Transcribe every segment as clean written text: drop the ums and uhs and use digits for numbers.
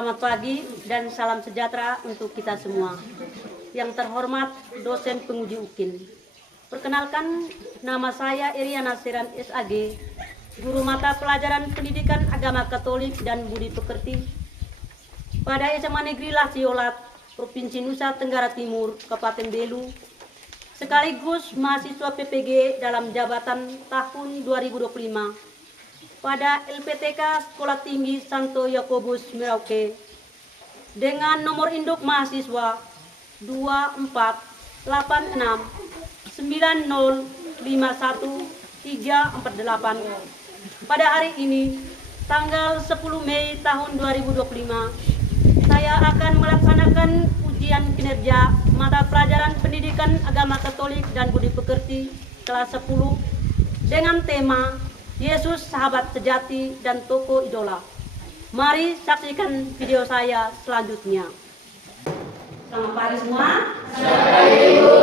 Selamat pagi dan salam sejahtera untuk kita semua. Yang terhormat dosen penguji UKIN. Perkenalkan, nama saya Iriana Seran SAG, guru mata pelajaran pendidikan agama Katolik dan budi pekerti pada SMA Negeri Lasiolat, Provinsi Nusa Tenggara Timur, Kabupaten Belu, sekaligus mahasiswa PPG dalam jabatan tahun 2025 pada LPTK Sekolah Tinggi Santo Yakobus Merauke dengan nomor induk mahasiswa 24886905138. Pada hari ini, tanggal 10 Mei tahun 2025, saya akan melaksanakan ujian kinerja mata pelajaran pendidikan agama Katolik dan budi pekerti kelas 10 dengan tema Yesus sahabat sejati dan tokoh idola. Mari saksikan video saya selanjutnya. Selamat pagi semua. Selamat pagi, Ibu.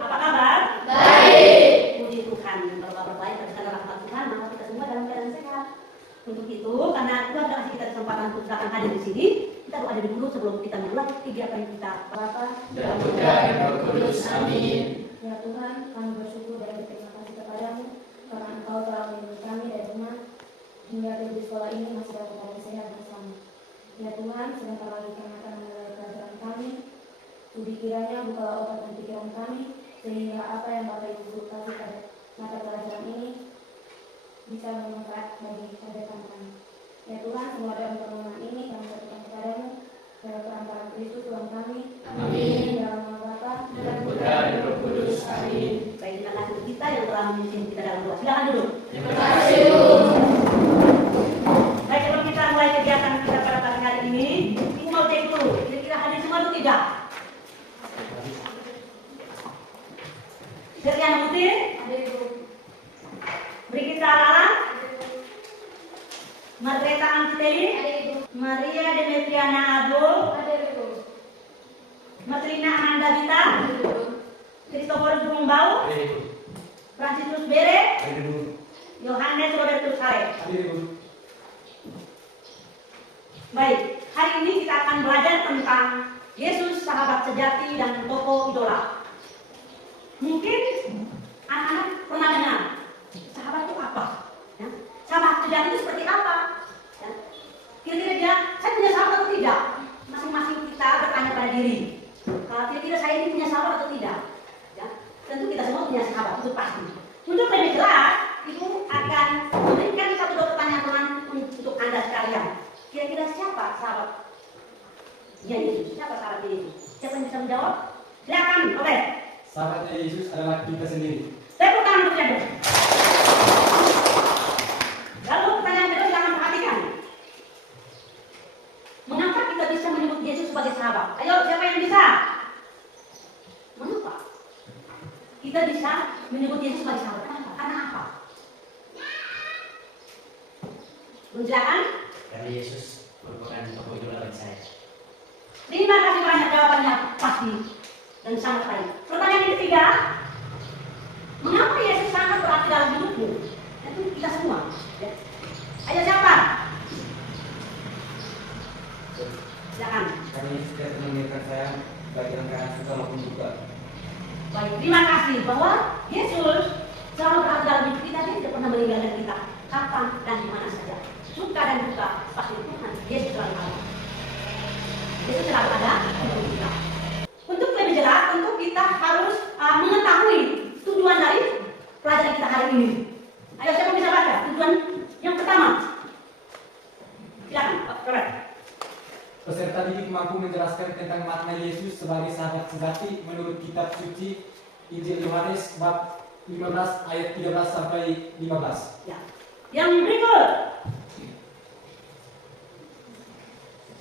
Apa kabar? Baik. Puji Tuhan. Kalau kabar baik, kita rahmat Tuhan, maka kita semua dalam keadaan sehat. Untuk itu, karena Tuhan telah kasih kita kesempatan untuk datang hadir di sini, kita doa dulu sebelum kita mulai kegiatan kita. Bapa dan Putra dan Roh Kudus. Amin. Ya Tuhan, kami bersyukur dan berterima kasih kepadamu karena Engkau telah melindungi kami dari rumah hingga di sekolah ini masih dalam keadaan sehat bersama. Ya Tuhan, sebentar lagi kami akan memulai pelajaran kami. Budi kiranya bukalah otak dan pikiran kami sehingga apa yang Bapak Ibu guru kasih pada mata pelajaran ini bisa bermanfaat bagi kehidupan kami. Ya Tuhan, semua dalam permohonan ini kami serahkan kepadamu dalam perantaraan Kristus Tuhan kami. Amin. Dalam nama Bapa Dan Putra dan Roh Kudus. Amin. Baik, terima kasih kita yang telah memimpin kita dalam doa. Silakan duduk. Terima kasih, Bu. Baik, sebelum kita mulai kegiatan kita pada pagi hari ini, Ibu mau cek dulu, kira-kira hadir semua atau tidak? Sekian Putih, ada Ibu. Brigita Lala, Margreta Antiteli, Ada Ibu. Maria Demetriana Abo, Ada Ibu. Matrina Amanda Vita, Ada Ibu. Christopher Gumbau, Franciscus Bere, Yohanes Robertus Hare. Baik, hari ini kita akan belajar tentang Yesus sahabat sejati dan tokoh idola. Mungkin anak-anak pernah dengar sahabat itu apa? Ya. Sahabat sejati itu seperti apa? Ya. Kira-kira dia, saya punya sahabat atau tidak? Masing-masing kita bertanya pada diri. Kalau kira-kira saya ini punya sahabat atau tidak? Ya. Tentu kita semua punya sahabat, itu pasti. Untuk lebih jelas, Ibu akan memberikan satu dua pertanyaan untuk Anda sekalian. Kira-kira siapa sahabat? Ya Yesus. Siapa sahabat Yesus? Siapa yang bisa menjawab? Silakan, oleh. Sahabatnya Yesus adalah kita sendiri. Tepuk tangan untuk saya. Lalu pertanyaan kedua, silakan perhatikan. Mengapa kita bisa menyebut Yesus sebagai sahabat? Ayo, siapa yang bisa? Mengapa kita bisa menyebut Yesus sebagai sahabat? Kenapa? Karena apa? Silakan. Karena Yesus merupakan tokoh idola bagi saya. Terima kasih banyak, jawabannya pasti dan sangat baik. Pertanyaan yang ketiga, mengapa Yesus sangat berarti dalam hidupmu? Itu kita semua. Ya. Ayo siapa? Silakan. Karena Yesus tidak pernah meninggalkan saya baik dalam keadaan suka maupun duka. Baik, terima kasih bahwa Yesus selalu berada dalam hidup kita, dia tidak pernah meninggalkan kita kapan dan di mana saja. Suka dan duka pasti Tuhan Yesus selalu ada. Yesus selalu ada di hidup kita. Untuk lebih jelas, tentu kita harus mengetahui tujuan dari pelajaran kita hari ini. Ayo siapa bisa baca tujuan yang pertama? Silakan, Pak Robert. Peserta didik mampu menjelaskan tentang makna Yesus sebagai sahabat sejati menurut kitab suci Injil Yohanes bab 15 ayat 13 sampai 15. Ya. Yang berikut.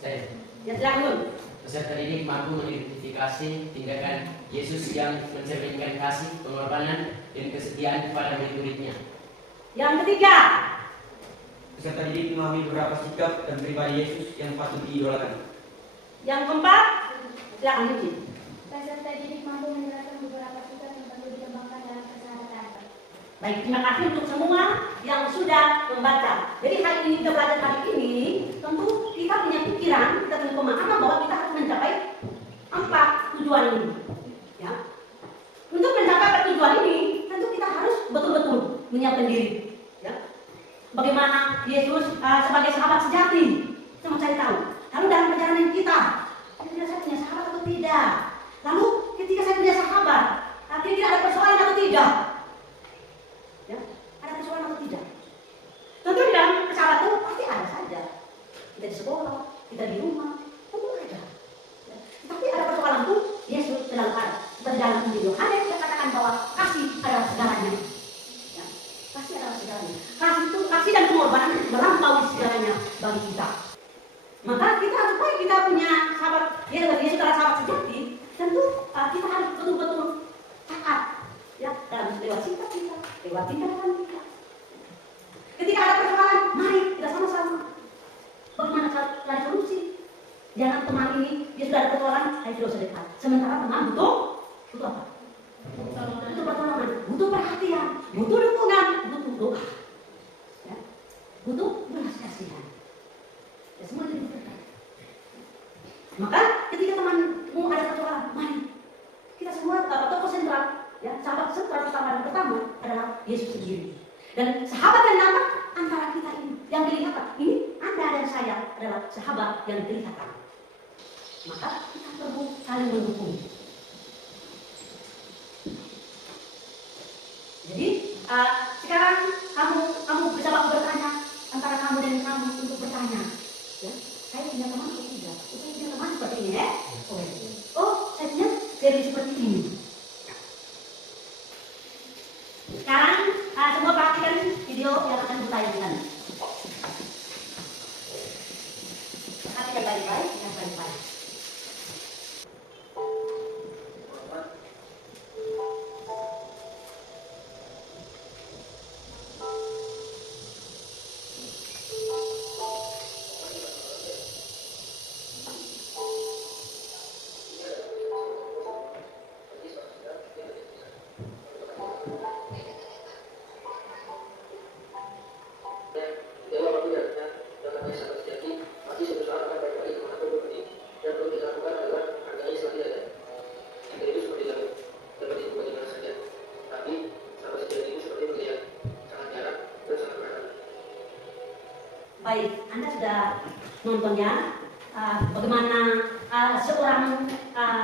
Saya. Ya silakan dulu. Peserta didik mampu mengidentifikasi tindakan Yesus yang mencerminkan kasih, pengorbanan, dan kesetiaan kepada murid-muridnya. Yang ketiga. Peserta didik memahami beberapa sikap dan pribadi Yesus yang patut diidolakan. Yang keempat. Silakan Yuki. Peserta didik mampu menjelaskan beberapa sikap yang perlu dikembangkan dalam persahabatan. Baik, terima kasih untuk semua yang sudah membaca. Jadi hari ini kita belajar hari ini, tentu kita punya pikiran, kita punya pemahaman bahwa kita harus mencapai 4 tujuan ini. Ya. Untuk mencapai tujuan ini, tentu kita harus betul-betul menyiapkan diri. Ya. Bagaimana Yesus sebagai sahabat sejati, kita mau cari tahu. Lalu dalam perjalanan kita, kira-kira saya punya sahabat atau tidak? Lalu ketika saya punya sahabat, kira-kira ada persoalan atau tidak? Ya, ada persoalan atau tidak? Tentu di dalam sahabat itu pasti ada saja. Kita di sekolah, kita di rumah, tentu ada. Ya. Tapi ada persoalan itu, Yesus sedang ada. Kita di dalam Injil Yohanes dia katakan bahwa kasih adalah segalanya. Ya. Kasih adalah segalanya. Kasih dan pengorbanan melampaui segalanya bagi kita. Maka kita supaya kita punya sahabat, Yesus adalah sahabat sejati, tentu kita harus betul-betul taat, ya, dalam lewat sikap kita, lewat tindakan kita. Ketika ada persoalan, mari kita sama-sama. Bagaimana cari solusi? Jangan teman ini dia sudah ada persoalan, ayo tidak usah dekat. Sementara teman butuh apa? Butuh pertolongan, butuh perhatian, butuh dukungan, butuh doa, ya, butuh belas kasihan. Ya, semua dibutuhkan. Maka ketika temanmu ada persoalan, mari kita semua tokoh sentral, ya, sahabat sentral pertama adalah Yesus sendiri. Dan sahabat yang nampak antara kita ini yang kelihatan, ini Anda dan saya adalah sahabat yang kelihatan. Maka kita perlu saling mendukung. Jadi sekarang kamu bisa bertanya antara kamu dan kamu untuk bertanya. Ya, saya punya teman atau tidak? Saya punya teman seperti ini, ya? Oh, saya punya seri seperti ini. Sekarang semua perhatikan video yang akan ditayangkan. Perhatikan baik-baik, yang baik-baik. Baik, Anda sudah nontonnya bagaimana seorang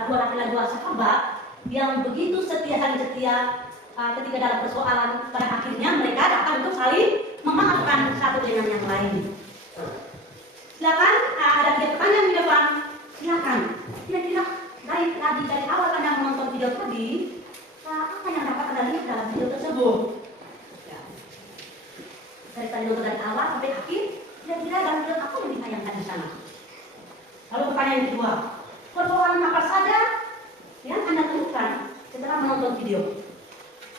dua laki-laki dua sahabat yang begitu setia, saling setia ketika dalam persoalan, pada akhirnya mereka datang untuk saling memaafkan satu dengan yang lain. Silakan, ada 3 pertanyaan di depan. Silakan. Kira-kira dari awal Anda menonton video tadi, apa yang dapat Anda lihat dalam video tersebut? Ya. Dari tadi nonton dari awal sampai akhir, kira-kira dalam video apa yang ditayangkan di sana? Lalu pertanyaan yang kedua, persoalan apa saja yang Anda temukan setelah menonton video?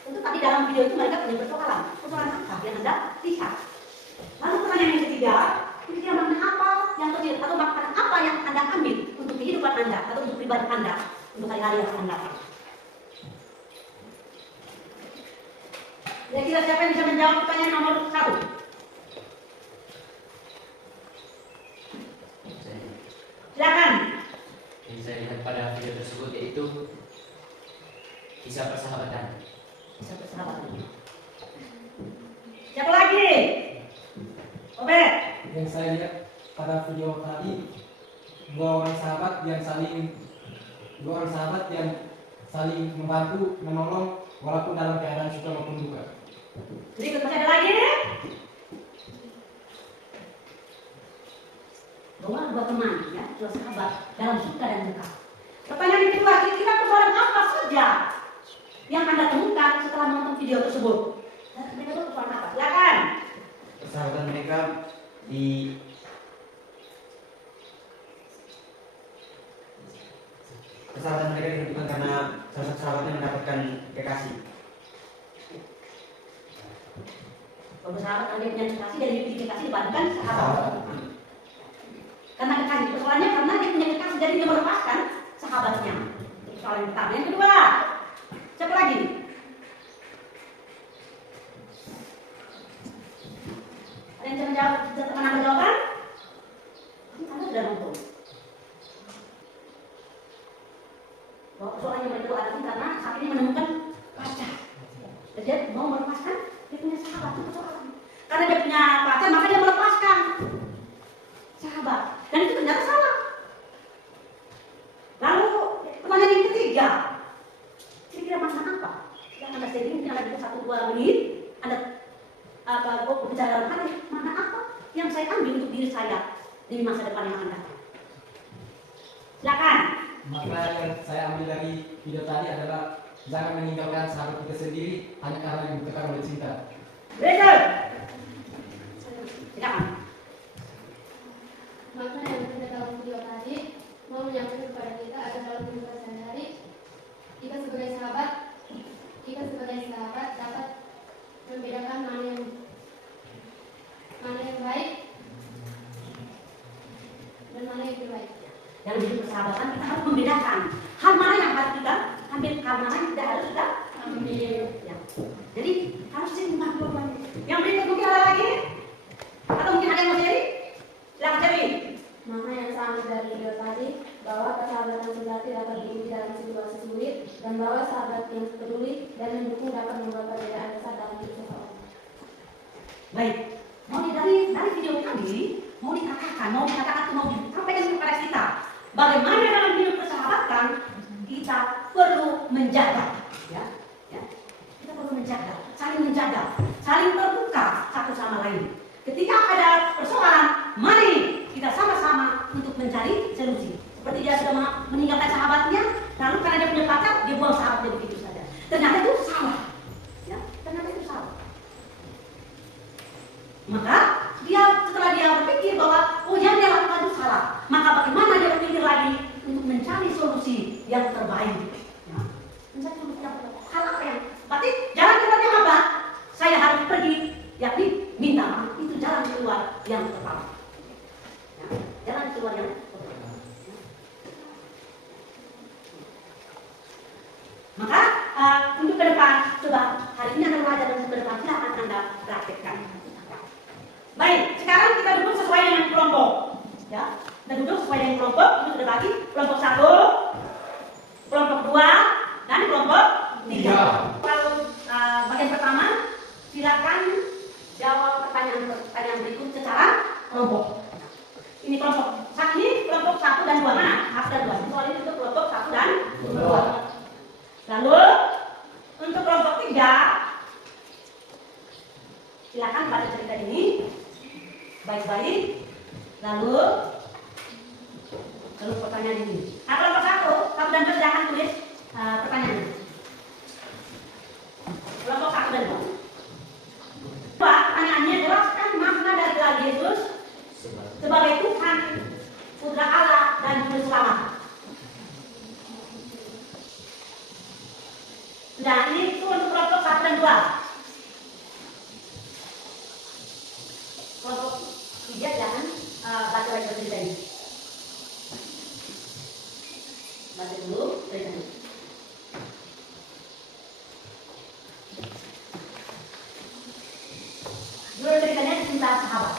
Tentu tadi dalam video itu mereka punya persoalan apa yang Anda lihat? Lalu pertanyaan yang ketiga, kira-kira makna apa yang terjadi atau makna apa yang Anda ambil untuk kehidupan Anda atau untuk pribadi Anda untuk hari-hari yang akan datang? Kira-kira siapa yang bisa menjawab pertanyaan nomor 1? Silakan. Yang saya lihat pada video tersebut yaitu kisah persahabatan. Kisah persahabatan. Siapa lagi? Obed. Yang saya lihat pada video tadi, dua orang sahabat yang saling membantu, menolong walaupun dalam keadaan suka maupun duka. Berikut masih ada lagi? Bahwa dua teman, ya, dua sahabat dalam suka dan duka. Pertanyaan yang kedua, kira-kira persoalan apa saja yang Anda temukan setelah menonton video tersebut? Mereka itu persoalan apa? Silakan. Persahabatan mereka ditentukan karena salah satu sahabatnya mendapatkan kekasih. Kalau sahabat Anda punya kekasih dan dia punya kekasih dibandingkan sahabat. Karena kekasih, persoalannya karena dia punya kekasih jadi dia melepaskan sahabatnya. Persoalan yang pertama. Yang kedua, siapa lagi? Ada yang bisa menjawab? Bisa menambah jawaban? mau melepaskan dia punya sahabat, itu persoalan. Karena dia punya pacar, maka dia melepaskan sahabat. Dan itu ternyata salah. Lalu pertanyaan yang ketiga, kira-kira makna apa? Yang Anda sharing mungkin ada 1-2 menit, Anda berbicara dalam hati, makna apa yang saya ambil untuk diri saya di masa depan yang akan datang? Silakan. Makna yang saya ambil dari video tadi adalah jangan meninggalkan sahabat kita sendiri hanya karena yang ditekan oleh cinta. Betul. Silakan. Makna yang kita dalam video tadi mau menyampaikan kepada kita agar dalam kehidupan sehari-hari kita sebagai sahabat dapat membedakan mana yang baik dan mana yang tidak baik. Dalam hidup persahabatan kita harus membedakan hal mana yang harus kita ambil, hal mana yang tidak harus kita ambil. Ya. Jadi harus seimbang dua-duanya. Yang berikut mungkin ada lagi? Atau mungkin ada yang mau cari? Silakan cari. Makna yang saya ambil dari video tadi bahwa persahabatan sejati dapat diuji dalam situasi sulit dan bahwa sahabat yang peduli dan mendukung dapat membuat perbedaan besar dalam hidup seseorang. Baik. Mau dari video tadi mau dikatakan atau mau disampaikan kepada kita bagaimana dalam hidup persahabatan kita perlu menjaga, ya. Kita perlu menjaga, saling terbuka satu sama lain. Ketika ada persoalan, mari kita sama-sama untuk mencari solusi. Seperti dia sudah meninggalkan sahabatnya, lalu karena dia punya pacar, dia buang sahabatnya begitu saja. Ternyata itu salah, ya. Ternyata itu salah. Maka setelah dia berpikir bahwa yang dia lakukan itu salah, maka bagaimana dia berpikir lagi untuk mencari solusi yang terbaik, ya. Mencari solusi yang terbaik. Hal apa yang berarti jalan keluarnya apa? Saya harus pergi, yakni minta maaf. Itu jalan keluar yang tepat, ya. Jalan keluar yang tepat, ya. Maka untuk ke depan, coba hari ini anda belajar dan ke depan silahkan anda praktekkan. Baik, sekarang kita duduk sesuai dengan kelompok, ya. Kita duduk sesuai dengan kelompok. Ini sudah bagi kelompok 1, kelompok 2, dan kelompok 3. Kalau bagian pertama, silakan jawab pertanyaan berikut secara kelompok. Ini kelompok ini kelompok 1 dan 2 mana? 1 dan 2. Soal ini untuk kelompok 1 dan 2. Lalu untuk kelompok 3, silakan baca cerita ini baik-baik, lalu pertanyaan ini. Nah, kelompok 1 dan 2 silakan tulis pertanyaannya. Kelompok 1 dan 2. Pertanyaannya, jelaskan makna dari gelar Yesus sebagai Tuhan, Putra Allah dan Juru Selamat. Nah, ini itu untuk kelompok 1 dan 2. Kelompok 3 jangan baca lagi cerita ini. Baca dulu ceritanya. Judul ceritanya Cinta Sahabat.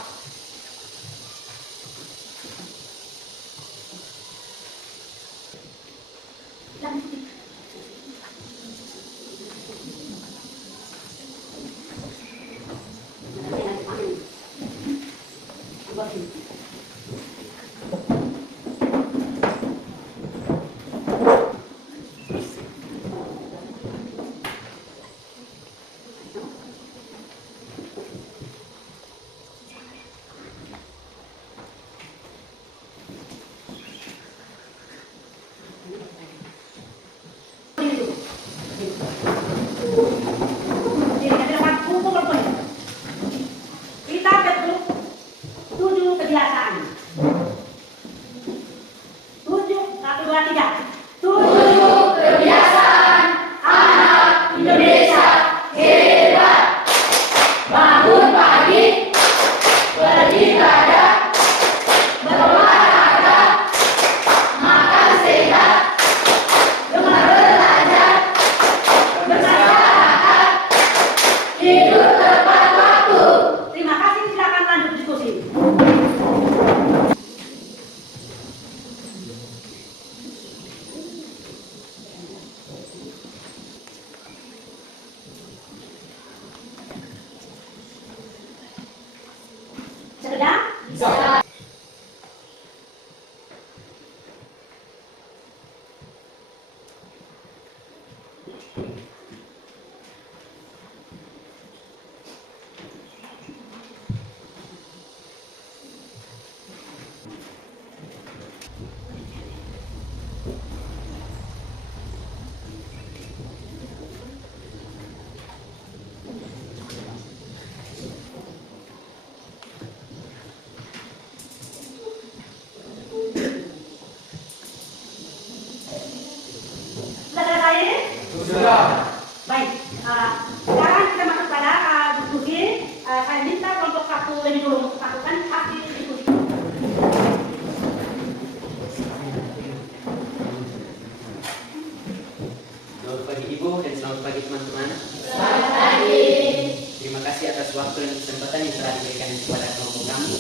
waktu dan kesempatan yang telah diberikan kepada kelompok kami.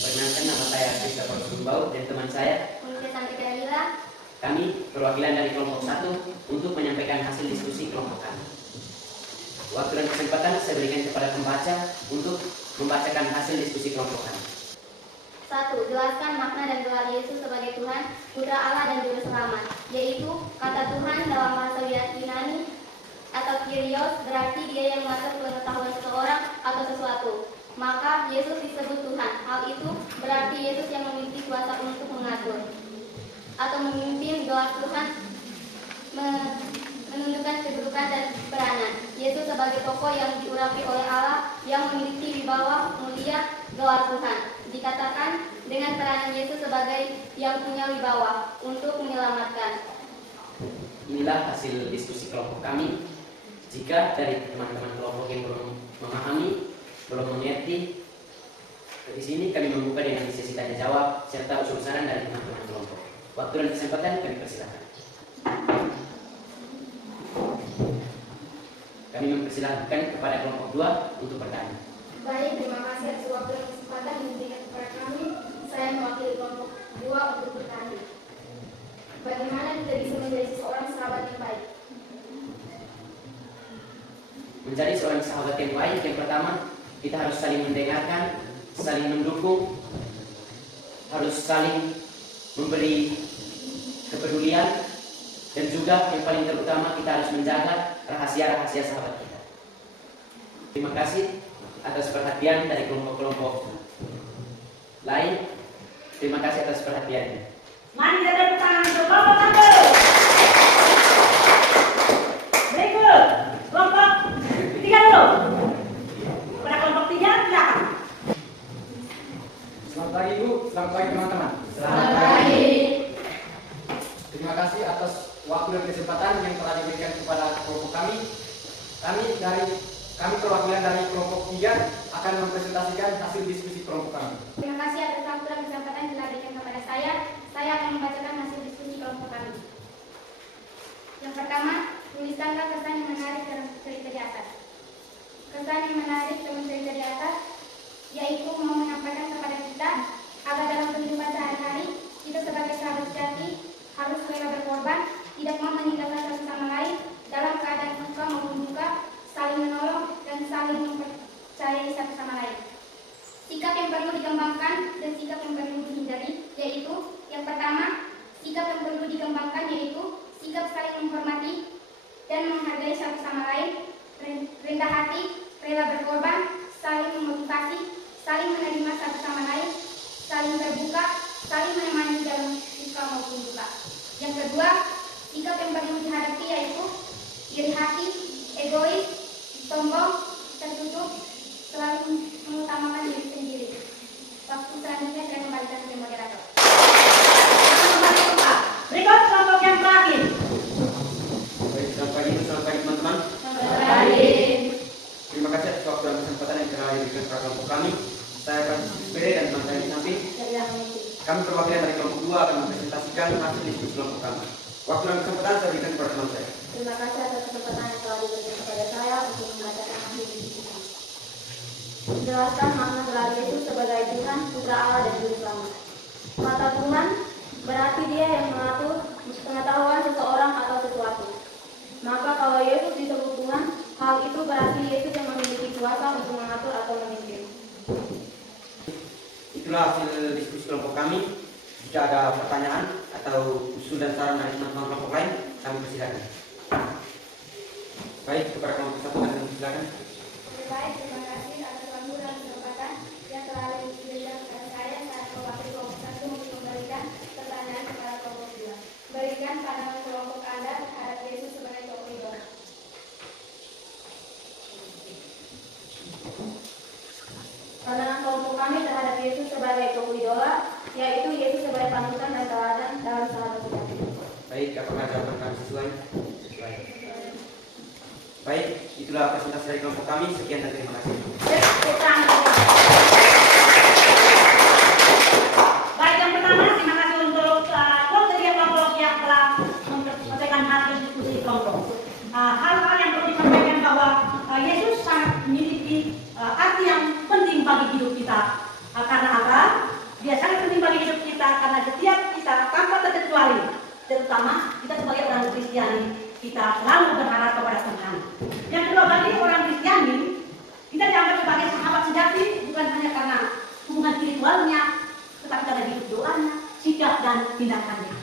Perkenalkan, nama saya Christopher Sumbau dan teman saya Monica Santika Lila. Kami perwakilan dari kelompok 1 untuk menyampaikan hasil diskusi kelompok kami. Waktu dan kesempatan saya berikan kepada pembaca untuk membacakan hasil diskusi kelompok kami. 1. Jelaskan makna dan gelar Yesus sebagai Tuhan, Putra Allah dan Juru Selamat, yaitu kata Tuhan dalam bahasa Yunani atau Kyrios berarti Dia yang mengatur pengetahuan seseorang atau sesuatu. Maka Yesus disebut Tuhan. Hal itu berarti Yesus yang memiliki kuasa untuk mengatur atau memimpin. Gelar Tuhan menunjukkan kedudukan dan peranan. Yesus sebagai tokoh yang diurapi oleh Allah yang memiliki wibawa mulia. Gelar Tuhan dikatakan dengan peranan Yesus sebagai yang punya wibawa untuk menyelamatkan. Inilah hasil diskusi kelompok kami. Jika dari teman-teman kelompok yang belum memahami, belum mengerti, di sini kami membuka dengan sesi tanya jawab serta usul saran dari teman-teman kelompok. Waktu dan kesempatan kami persilakan. Kami mempersilahkan kepada kelompok 2 untuk bertanya. Baik, terima kasih atas waktu dan kesempatan yang diberikan kepada kami. Saya mewakili kelompok 2 untuk bertanya. Bagaimana kita bisa menjadi seorang sahabat yang baik? Menjadi seorang sahabat yang baik, yang pertama kita harus saling mendengarkan, saling mendukung, harus saling memberi kepedulian, dan juga yang paling terutama kita harus menjaga rahasia-rahasia sahabat kita. Terima kasih atas perhatian dari kelompok-kelompok lain. Terima kasih atas perhatiannya. Mari kita tepuk tangan untuk kelompok 1. Berikut kelompok 3 dulu. Pada kelompok 3 silakan. Selamat pagi Bu, selamat pagi teman-teman. Selamat pagi. Terima kasih atas waktu dan kesempatan yang telah diberikan kepada kelompok kami. Kami perwakilan dari kelompok 3 akan mempresentasikan hasil diskusi kelompok kami. Terima kasih atas waktu dan kesempatan yang telah diberikan kepada saya. Saya akan membacakan hasil diskusi kelompok kami. Yang pertama, tuliskanlah kesan yang menarik dalam cerita di atas. Kesan yang menarik dalam cerita di atas yaitu mau menyampaikan kepada kita agar dalam kehidupan sehari-hari kita sebagai sahabat sejati harus rela berkorban, tidak mau meninggalkan satu sama lain dalam keadaan suka maupun duka, saling menolong dan saling mempercayai satu sama lain. Sikap yang perlu dikembangkan dan sikap yang perlu dihindari yaitu yang pertama, sikap yang perlu dikembangkan yaitu sikap saling menghormati dan menghargai satu sama lain, rendah hati, rela berkorban, saling memotivasi, saling menerima satu sama lain, saling terbuka, saling menemani dalam suka maupun duka. Yang kedua, sikap yang perlu dihadapi yaitu iri hati, egois, sombong, tertutup, selalu mengutamakan diri sendiri. Waktu selanjutnya saya kembalikan ke moderator. Berikut kelompok yang terakhir. Baik, selamat pagi teman-teman. Selamat pagi. Terima kasih atas waktu dan kesempatan yang telah diberikan kepada kelompok kami. Saya Francis Pere dan teman saya di samping. Kami perwakilan dari kelompok 2 akan mempresentasikan hasil diskusi kelompok kami. Waktu dan kesempatan saya berikan kepada teman saya. Terima kasih atas kesempatan yang telah diberikan kepada saya untuk membacakan hasil diskusi. Jelaskan makna gelar Yesus sebagai Tuhan, Putra Allah dan Juru Selamat. Kata Tuhan berarti Dia yang mengatur pengetahuan seseorang atau sesuatu. Maka kalau Yesus disebut Tuhan, hal itu berarti Yesus yang memiliki kuasa untuk mengatur atau memimpin. Itulah hasil diskusi kelompok kami. Jika ada pertanyaan atau usul dan saran dari teman-teman kelompok lain, kami persilakan. Baik, kepada kelompok 1 kami persilakan. Baik, terima kasih atas waktu dan kesempatan yang telah diberikan kepada saya. Saya mewakili kelompok 1 untuk memberikan pertanyaan kepada kelompok 2. Berikan pandangan kelompok Anda terhadap Yesus sebagai tokoh idola. Pandangan kelompok kami terhadap Yesus sebagai tokoh idola, yaitu Yesus sebagai panutan dan teladan dalam sahabat sejati. Baik, apakah jawaban kami sesuai? Sesuai. Baik, itulah presentasi dari kelompok kami. Sekian dan terima kasih. Baik, yang pertama terima kasih untuk tiga kelompok yang telah menyampaikan hasil diskusi kelompok. Hal-hal yang perlu disampaikan bahwa Yesus sangat memiliki arti pertama, kita sebagai orang Kristiani, kita selalu berharap kepada Tuhan. Yang kedua, bagi orang Kristiani, kita dianggap sebagai sahabat sejati bukan hanya karena hubungan spiritualnya, tetapi karena hidup doanya, sikap dan tindakannya.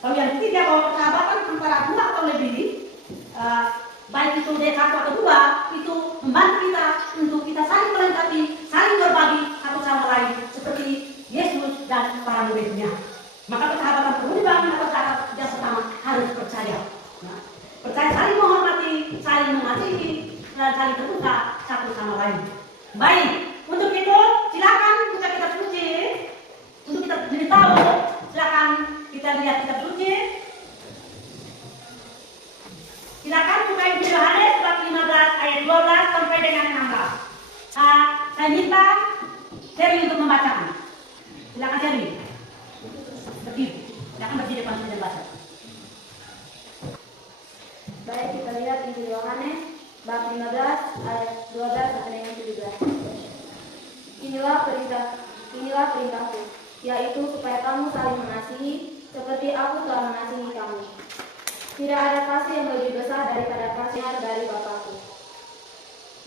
Kalau yang ketiga, bahwa persahabatan antara dua atau lebih, baik itu satu atau dua, itu membantu kita untuk kita saling melengkapi, saling berbagi satu sama lain, seperti Yesus dan para muridnya. Maka persahabatan perlu dibangun atas syarat yang pertama harus percaya. Nah, percaya saling menghormati, saling mengasihi, dan saling terbuka satu sama lain. Baik, untuk itu silakan buka kitab suci. Untuk kita jadi tahu, silakan kita lihat kitab suci. Silakan buka Injil Yohanes bab 15 ayat 12 sampai dengan 16. Saya minta Sherry untuk membacakan. Silakan Sherry. Berdiri. Silakan berdiri depan dan baca. Baik, kita lihat Injil Yohanes bab 15 ayat 12 sampai dengan 17. Inilah perintahku, yaitu supaya kamu saling mengasihi seperti aku telah mengasihi kamu. Tidak ada kasih yang lebih besar daripada kasih dari Bapakku.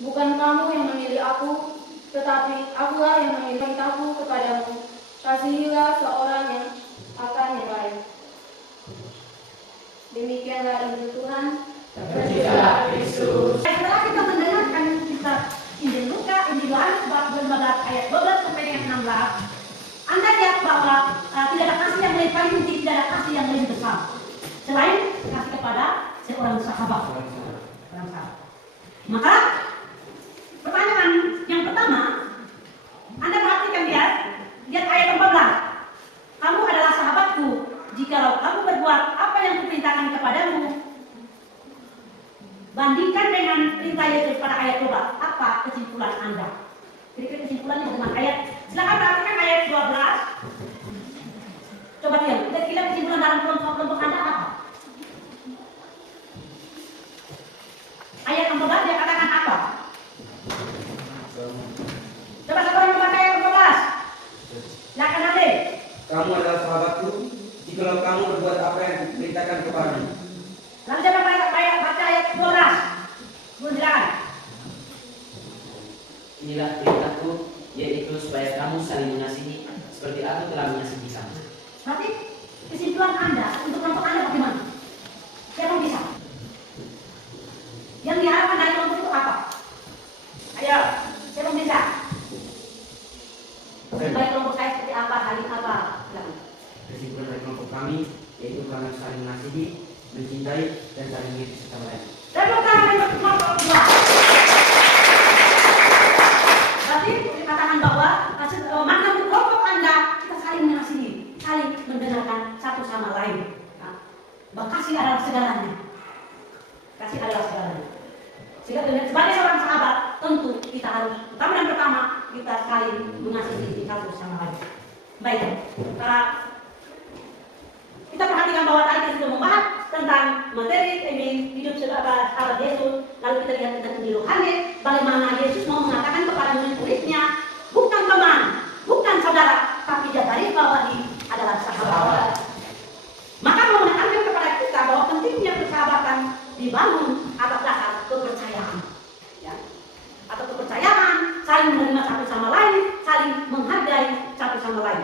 Bukan kamu yang memilih aku, tetapi akulah yang memilih perintahku kepadamu. Kasihilah seorang yang akan yang lain. Demikianlah Injil Tuhan. Terpujilah Yesus. Setelah kita mendengarkan kitab Injil Lukas, Injil Yohanes bab 15 ayat 12 sampai dengan 16, Anda lihat bahwa tidak ada kasih yang lebih paling penting, tidak ada kasih yang lebih besar selain kasih kepada seorang sahabat. Maka pertanyaan yang pertama, Anda perhatikan lihat ayat 14. Kamu adalah sahabatku jikalau kamu berbuat apa yang kuperintahkan kepadamu. Bandingkan dengan perintah Yesus pada ayat 12. Apa kesimpulan Anda? Kira-kira kesimpulannya dengan ayat. Silakan perhatikan ayat 12. Coba lihat. Kira-kira kesimpulan dalam kelompok Anda apa? Ayat 14 dia katakan apa? Coba siapa yang membaca ayat 14? Silakan Ade. Kamu adalah sahabatku jikalau kamu berbuat apa yang kuperintahkan kepadamu. Lalu siapa baca ayat 12? Silakan. Inilah perintahku, yaitu supaya kamu saling mengasihi seperti aku telah mengasihi kamu. Berarti kesimpulan Anda untuk kelompok Anda bagaimana? Siapa yang bisa? Yang diharapkan dari kelompok itu apa? Ayo, siapa yang bisa? Baik kelompok saya seperti apa, saling apa? Silakan. Kesimpulan dari kelompok kami yaitu kami saling mengasihi, mencintai, dan saling mengikuti satu sama lain. Tepuk tangan untuk kelompok kedua. Berarti dikatakan bahwa makna untuk kelompok Anda kita saling mengasihi, saling mendengarkan satu sama lain. Bahwa kasih adalah segalanya. Kasih adalah segalanya. Sebagai seorang sahabat, tentu kita harus pertama kita saling mengasihi satu sama lain. Baik, kita perhatikan bahwa tadi kita sudah membahas tentang materi ini hidup sebagai sahabat Yesus. Lalu kita lihat tentang Injil Yohanes, bagaimana Yesus mau mengatakan kepada murid-muridnya, bukan teman, bukan saudara, tapi dia garis bawahi adalah sahabat. Maka mau menekankan kepada kita bahwa pentingnya persahabatan dibangun atas dasar kepercayaan, ya. Atau kepercayaan, saling menerima satu sama lain, saling menghargai satu sama lain.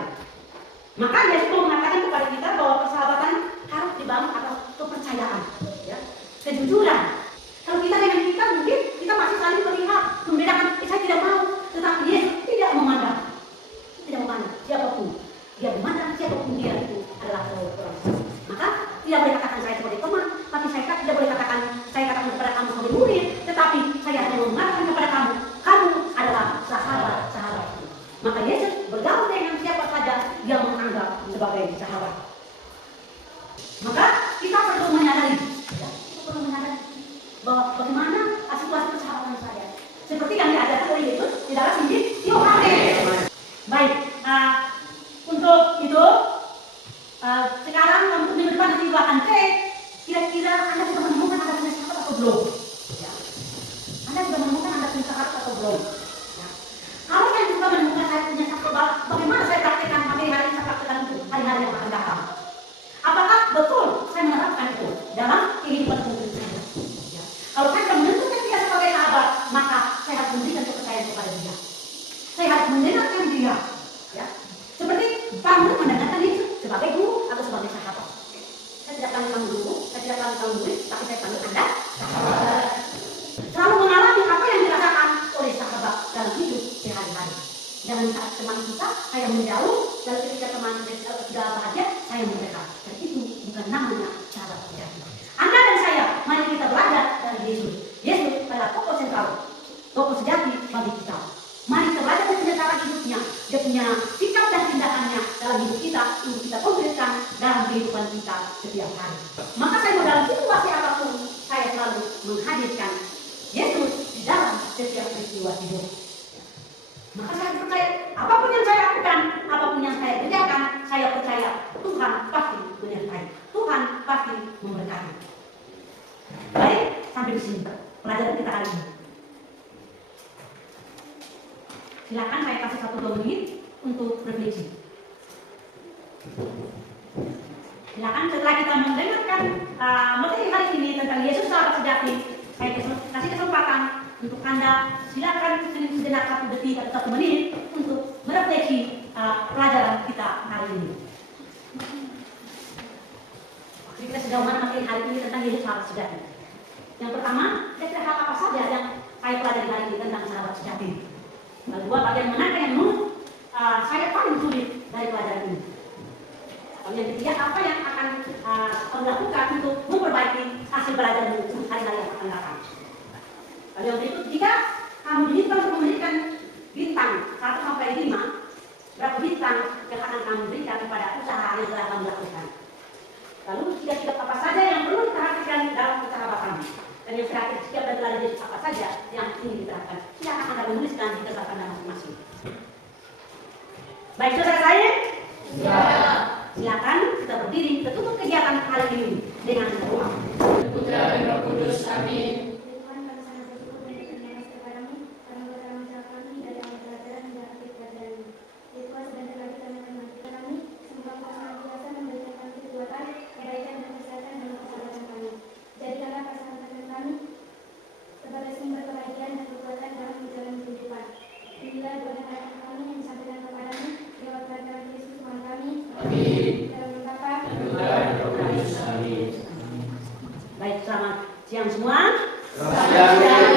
Maka Yesus mau mengatakan kepada kita bahwa persahabatan harus dibangun atas kepercayaan, ya. Kejujuran. Kalau kita dengan kita mungkin kita masih saling melihat, membedakan, saya tidak mau, tetapi Yesus tidak memandang siapapun. Dia memandang siapapun dia itu adalah seorang sahabat. Maka tidak boleh katakan saya sebagai teman, tapi saya tidak boleh katakan kepada kamu sebagai murid, tetapi saya hanya mengatakan kepada kamu adalah sahabat. Maka Yesus bergaul dengan siapa saja yang menganggap sebagai sahabat. Maka kita perlu menyadari bahwa bagaimana situasi persahabatan saya. Seperti yang diajarkan oleh Yesus di dalam Injil Yohanes. Baik, untuk itu sekarang untuk minggu depan nanti akan cek kira-kira Anda sudah menemukan Anda punya sahabat atau belum? Ya. Anda sudah menemukan Anda punya sahabat atau belum? Ya. Kalau saya sudah menemukan saya punya sahabat, bagaimana saya praktekkan hari-hari saya praktekkan itu hari-hari yang akan datang? Apakah betul memberikan kepercayaan kepada dia. Saya harus mendengarkan dia, ya. Seperti kamu mendengarkan Yesus sebagai guru atau sebagai sahabat. Saya tidak panggil kamu guru, saya tidak panggil kamu murid, tapi saya panggil Anda sahabat. Selalu mengalami apa yang dirasakan oleh sahabat dalam hidup sehari-hari. Jangan saat teman kita, saya menjauh, dan ketika teman sudah bahagia, saya mendekat. Dan itu bukan namanya sahabat sejati. Anda dan saya, mari kita belajar dari Yesus. Yesus adalah tokoh sentral, tokoh sejati bagi kita. Mari kita belajar dari cara hidupnya, dia punya sikap dan tindakannya dalam hidup kita untuk kita konkretkan dalam kehidupan kita setiap hari. Maka saya mau dalam situasi apapun, saya selalu menghadirkan Yesus di dalam setiap peristiwa hidup. Maka saya percaya apapun yang saya lakukan, apapun yang saya kerjakan, saya percaya Tuhan pasti menyertai, Tuhan pasti memberkati. Baik, sampai di sini pelajaran kita hari ini. Silakan saya kasih 1-2 menit untuk refleksi. Silakan setelah kita mendengarkan materi hari ini tentang Yesus sahabat sejati, saya kasih kesempatan untuk Anda silakan sejenak 1 detik atau 1 menit untuk merefleksi pelajaran kita hari ini. Kita sejauh mana materi hari ini tentang Yesus sahabat sejati. Yang pertama, kira-kira hal apa saja yang saya pelajari hari ini tentang sahabat sejati. Lalu bagian mana yang menurut saya paling sulit dari pelajaran ini. Lalu yang ketiga, apa yang akan kamu lakukan untuk memperbaiki hasil pelajaran untuk hari-hari yang akan datang. Lalu yang berikut, jika kamu diminta untuk memberikan bintang 1 sampai 5, berapa bintang yang akan kamu berikan kepada usaha yang telah kamu lakukan. Lalu sikap apa saja yang perlu diperhatikan dalam persahabatan. Dan yang terakhir, sikap dan teladan Yesus apa saja yang ingin diterapkan. Silakan Anda menuliskan di kertas Anda masing-masing. Baik, saudara saya? Ya. Silakan kita berdiri, kita tutup kegiatan hari ini dengan doa. Putra dan Roh Kudus, amin. sebagai sumber kebahagiaan dan kekuatan dalam menjalani kehidupan. Inilah doa dan harapan kami yang disampaikan kepadamu lewat berkat Yesus Tuhan kami. Amin. Dalam nama Bapa Dan Putra dan Roh Kudus, amin. Baik, selamat siang semua. Selamat siang.